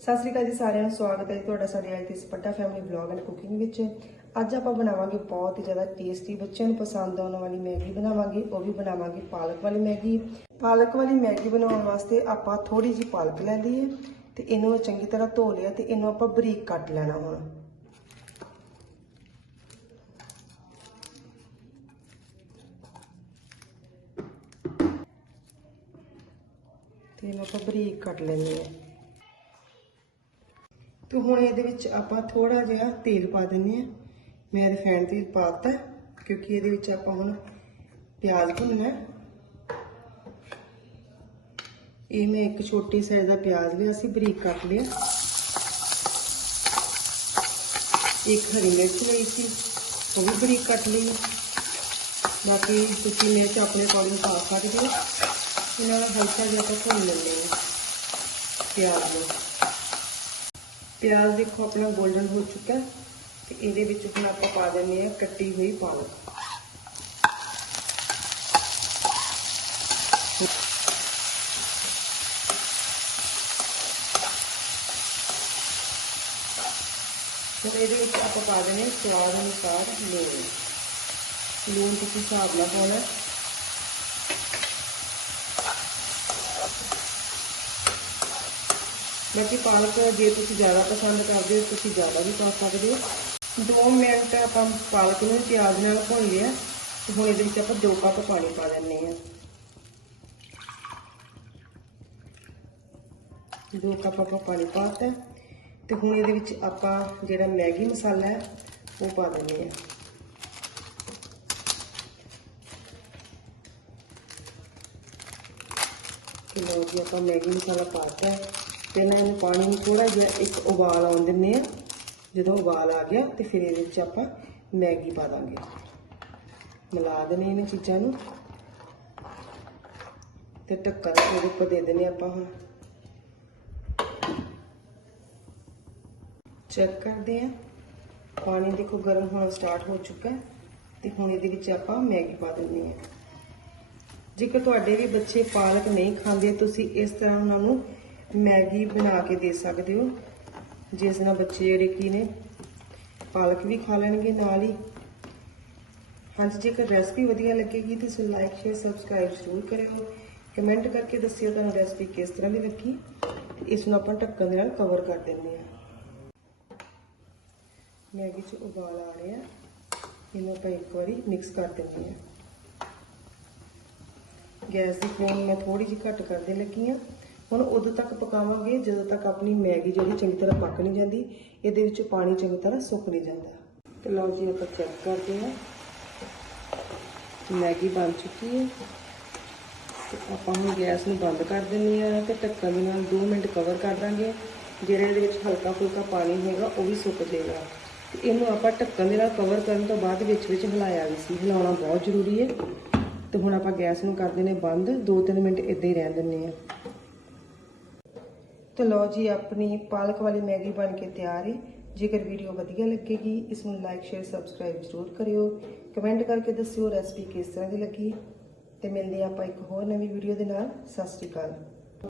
ਸਤਿ ਸ੍ਰੀ ਅਕਾਲ ਜੀ ਸਾਰਿਆਂ ਨੂੰ ਸਵਾਗਤ ਹੈ ਤੁਹਾਡਾ ਸਾਡੇ ਅੱਜ ਦੇ ਸਪੱਟਾ ਫੈਮਿਲੀ ਵਲੌਗ ਐਂਡ ਕੁਕਿੰਗ ਵਿੱਚ। ਅੱਜ ਆਪਾਂ ਬਣਾਵਾਂਗੇ ਬਹੁਤ ਹੀ ਜ਼ਿਆਦਾ ਟੇਸਟੀ ਬੱਚਿਆਂ ਨੂੰ ਪਸੰਦ ਆਉਣ ਵਾਲੀ ਮੈਗੀ ਬਣਾਵਾਂਗੇ, ਉਹ ਵੀ ਬਣਾਵਾਂਗੇ ਪਾਲਕ ਵਾਲੀ ਮੈਗੀ। ਪਾਲਕ ਵਾਲੀ ਮੈਗੀ ਬਣਾਉਣ ਵਾਸਤੇ ਆਪਾਂ ਥੋੜੀ ਜਿਹੀ ਪਾਲਕ ਲੈ ਲਈਏ ਤੇ ਇਹਨੂੰ ਚੰਗੀ ਤਰ੍ਹਾਂ ਧੋ ਲਿਆ ਤੇ ਇਹਨੂੰ ਆਪਾਂ ਬਰੀਕ ਕੱਟ ਲੈਣਾ ਹੁਣ ਤੇ ਇਹਨੂੰ ਆਪਾਂ ਬਰੀਕ ਕੱਟ ਲੈਂਦੇ ਹਾਂ। ਤੇ ਹੁਣ ਇਹਦੇ ਵਿੱਚ ਆਪਾਂ ਥੋੜਾ ਜਿਹਾ ਤੇਲ ਪਾ ਦਿੰਦੇ ਆ ਮੈਂ ਰਿਫਾਈਂਡ ਤੇਲ ਪਾਤਾ ਕਿਉਂਕਿ ਇਹਦੇ ਵਿੱਚ ਆਪਾਂ ਹੁਣ ਪਿਆਜ਼ ਭੁੰਨਣਾ ਇਹ ਮੈਂ ਇੱਕ ਛੋਟੀ ਸਾਈਜ਼ ਦਾ ਪਿਆਜ਼ ਲਿਆ ਸੀ, ਬਰੀਕ ਕੱਟ ਲਿਆ। ਇੱਕ ਹਰੀ ਮਿਰਚ ਲਈ ਸੀ, ਉਹ ਵੀ ਬਰੀਕ ਕੱਟ ਲਈ ਬਾਕੀ ਤੁਸੀਂ ਮਿਰਚ ਆਪਣੇ ਅਕੋਰਡਿੰਗ ਪਾ ਸਕਦੇ ਹੋ। ਇਹਨਾਂ ਨੂੰ ਹਲਕਾ ਜਿਹਾ ਆਪਾਂ ਭੁੰਨ ਲੈਂਦੇ ਹਾਂ ਪਿਆਜ਼ ਨੂੰ। ਪਿਆਜ਼ ਦੇਖੋ ਆਪਣਾ 골ਡਨ ਹੋ ਚੁੱਕਾ ਹੈ ਤੇ ਇਹਦੇ ਵਿੱਚ ਹੁਣ ਆਪਾਂ ਪਾ ਦਿੰਦੇ ਹਾਂ ਕੱਟੀ ਹੋਈ ਪਾਲਕ ਫਿਰ ਇਹਦੇ ਵਿੱਚ ਆਪਾਂ ਪਾ ਦਿੰਦੇ ਹਾਂ ਸਵਾਦ ਅਨੁਸਾਰ ਲੂਣ ਲੂਣ ਤੁਸੀਂ ਹਿਸਾਬ ਨਾਲ ਪਾਉਣਾ ਬਾਕੀ ਪਾਲਕ ਜੇ ਤੁਸੀਂ ਜ਼ਿਆਦਾ ਪਸੰਦ ਕਰਦੇ ਹੋ, ਤੁਸੀਂ ਜ਼ਿਆਦਾ ਵੀ ਪਾ ਸਕਦੇ ਹੋ। 2 ਮਿੰਟ ਆਪਾਂ ਪਾਲਕ ਨੂੰ ਪਿਆਜ਼ ਨਾਲ ਭੁੰਨ ਲਿਆ। ਤੇ ਹੁਣ ਇਹਦੇ ਵਿੱਚ ਆਪਾਂ 2 ਕੱਪ ਪਾਣੀ ਪਾ ਦਿੰਨੇ ਆ 2 ਕੱਪ ਆਪਾਂ ਪਾਣੀ ਪਾਤਾ ਤੇ ਹੁਣ ਇਹਦੇ ਵਿੱਚ ਆਪਾਂ ਜਿਹੜਾ ਮੈਗੀ ਮਸਾਲਾ ਹੈ, ਉਹ ਪਾ ਦਿੰਨੇ ਆ ਕਿ ਲਓ ਜੀ, ਆਪਾਂ ਮੈਗੀ ਮਸਾਲਾ ਪਾਤਾ ਤੇ ਮੈਂ ਇਹਨੂੰ ਪਾਣੀ ਨੂੰ ਥੋੜਾ ਜਿਹਾ ਇੱਕ ਉਬਾਲ ਆਉਣ ਦਿੰਨੇ ਆ ਜਦੋਂ ਉਬਾਲ ਆ ਗਿਆ ਤੇ ਫਿਰ ਇਹਦੇ ਵਿੱਚ ਆਪਾਂ ਮੈਗੀ ਪਾ ਦਾਂਗੇ। ਮਿਲਾ ਦੇਣੇ ਇਹਨਾਂ ਚੀਜ਼ਾਂ ਨੂੰ। ਤੇ ਢੱਕਣ ਇਹਦੇ ਉੱਪਰ ਦੇ ਦੇਣੇ ਆਪਾਂ ਹੁਣ। ਚੈੱਕ ਕਰਦੇ ਆ ਪਾਣੀ ਦੇਖੋ ਗਰਮ ਹੋਣਾ ਸਟਾਰਟ ਹੋ ਚੁੱਕਾ ਤੇ ਹੁਣ ਇਹਦੇ ਵਿੱਚ ਆਪਾਂ ਮੈਗੀ ਪਾ ਦਿੰਦੇ ਆ ਜੇਕਰ ਤੁਹਾਡੇ ਵੀ ਬੱਚੇ ਪਾਲਕ ਨਹੀਂ ਖਾਂਦੇ, ਤੁਸੀਂ ਇਸ ਤਰ੍ਹਾਂ ਉਹਨਾਂ ਨੂੰ ਮੈਗੀ ਬਣਾ ਕੇ ਦੇ ਸਕਦੇ ਹੋ। ਜਿਸ ਨਾਲ ਬੱਚੇ ਜਿਹੜੇ ਕੀ ਨੇ, ਪਾਲਕ ਵੀ ਖਾ ਲੈਣਗੇ ਨਾਲ ਹੀ। ਹਾਂਜੀ, ਜੇਕਰ ਰੈਸਪੀ ਵਧੀਆ ਲੱਗੇਗੀ ਤਾਂ ਤੁਸੀਂ ਲਾਈਕ ਸ਼ੇਅਰ ਸਬਸਕ੍ਰਾਈਬ ਜ਼ਰੂਰ ਕਰਿਓ। ਕਮੈਂਟ ਕਰਕੇ ਦੱਸਿਓ ਤੁਹਾਨੂੰ ਰੈਸਪੀ ਕਿਸ ਤਰ੍ਹਾਂ ਦੀ ਲੱਗੀ। ਤੇ ਇਸ ਨੂੰ ਆਪਾਂ ਢੱਕਣ ਦੇ ਨਾਲ ਕਵਰ ਕਰ ਦਿੰਦੇ ਹਾਂ। ਮੈਗੀ 'ਚ ਉਬਾਲ ਆ ਰਿਹਾ। ਇਹਨੂੰ ਆਪਾਂ ਇੱਕ ਵਾਰੀ ਮਿਕਸ ਕਰ ਦਿੰਦੇ ਹਾਂ। ਗੈਸ ਦੀ ਫਲੇਮ ਮੈਂ ਥੋੜੀ ਜਿਹੀ ਘੱਟ ਕਰਦੇ ਲੱਗੀ ਆ ਹੁਣ ਉਦੋਂ ਤੱਕ ਪਕਾਵਾਂਗੇ, ਜਦੋਂ ਤੱਕ ਆਪਣੀ ਮੈਗੀ ਜਿਹੜੀ ਚੰਗੀ ਤਰ੍ਹਾਂ ਪੱਕ ਨਹੀਂ ਜਾਂਦੀ, ਇਹਦੇ ਵਿੱਚ ਪਾਣੀ ਚੰਗੀ ਤਰ੍ਹਾਂ ਸੁੱਕ ਨਹੀਂ ਜਾਂਦਾ। ਤੇ ਲਓ ਜੀ, ਆਪਾਂ ਚੈੱਕ ਕਰਦੇ ਹਾਂ। ਮੈਗੀ ਬਣ ਚੁੱਕੀ ਹੈ। ਤੇ ਆਪਾਂ ਹੁਣ ਗੈਸ ਨੂੰ ਬੰਦ ਕਰ ਦਿੰਨੀ ਆ ਤੇ ਢੱਕਣ ਦੇ ਨਾਲ 2 ਮਿੰਟ ਕਵਰ ਕਰ ਦਾਂਗੇ। ਜਿਹੜੇ ਇਹਦੇ ਵਿੱਚ ਹਲਕਾ ਫੁਲਕਾ ਪਾਣੀ ਹੈਗਾ, ਉਹ ਵੀ ਸੁੱਕ ਜਾਏਗਾ। ਤੇ ਇਹਨੂੰ ਆਪਾਂ ਢੱਕਣ ਦੇ ਨਾਲ ਕਵਰ ਕਰਨ ਤੋਂ ਬਾਅਦ ਵਿੱਚ ਵਿੱਚ ਹਿਲਾਇਆ ਵੀ ਸੀ। ਹਿਲਾਉਣਾ ਬਹੁਤ ਜ਼ਰੂਰੀ ਹੈ। ਤੇ ਹੁਣ ਆਪਾਂ ਗੈਸ ਨੂੰ ਕਰ ਦਿੰਨੇ ਬੰਦ। 2-3 ਮਿੰਟ ਇਦਾਂ ਹੀ ਰਹਿਣ ਦਿੰਨੇ ਆ ਤੇ ਲਓ ਜੀ, ਆਪਣੀ ਪਾਲਕ ਵਾਲੀ ਮੈਗੀ ਬਣ ਕੇ ਤਿਆਰ ਹੈ ਜੇਕਰ ਵੀਡੀਓ ਵਧੀਆ ਲੱਗੇਗੀ, ਇਸ ਨੂੰ ਲਾਈਕ ਸ਼ੇਅਰ ਸਬਸਕ੍ਰਾਈਬ ਜ਼ਰੂਰ ਕਰਿਓ। ਕਮੈਂਟ ਕਰਕੇ ਦੱਸਿਓ ਰੈਸਪੀ ਕਿਸ ਤਰ੍ਹਾਂ ਦੀ ਲੱਗੀ। ਤੇ ਮਿਲਦੇ ਹਾਂ ਆਪਾਂ ਇੱਕ ਹੋਰ ਨਵੀਂ ਵੀਡੀਓ ਦੇ ਨਾਲ। ਸਤਿ ਸ਼੍ਰੀ ਅਕਾਲ।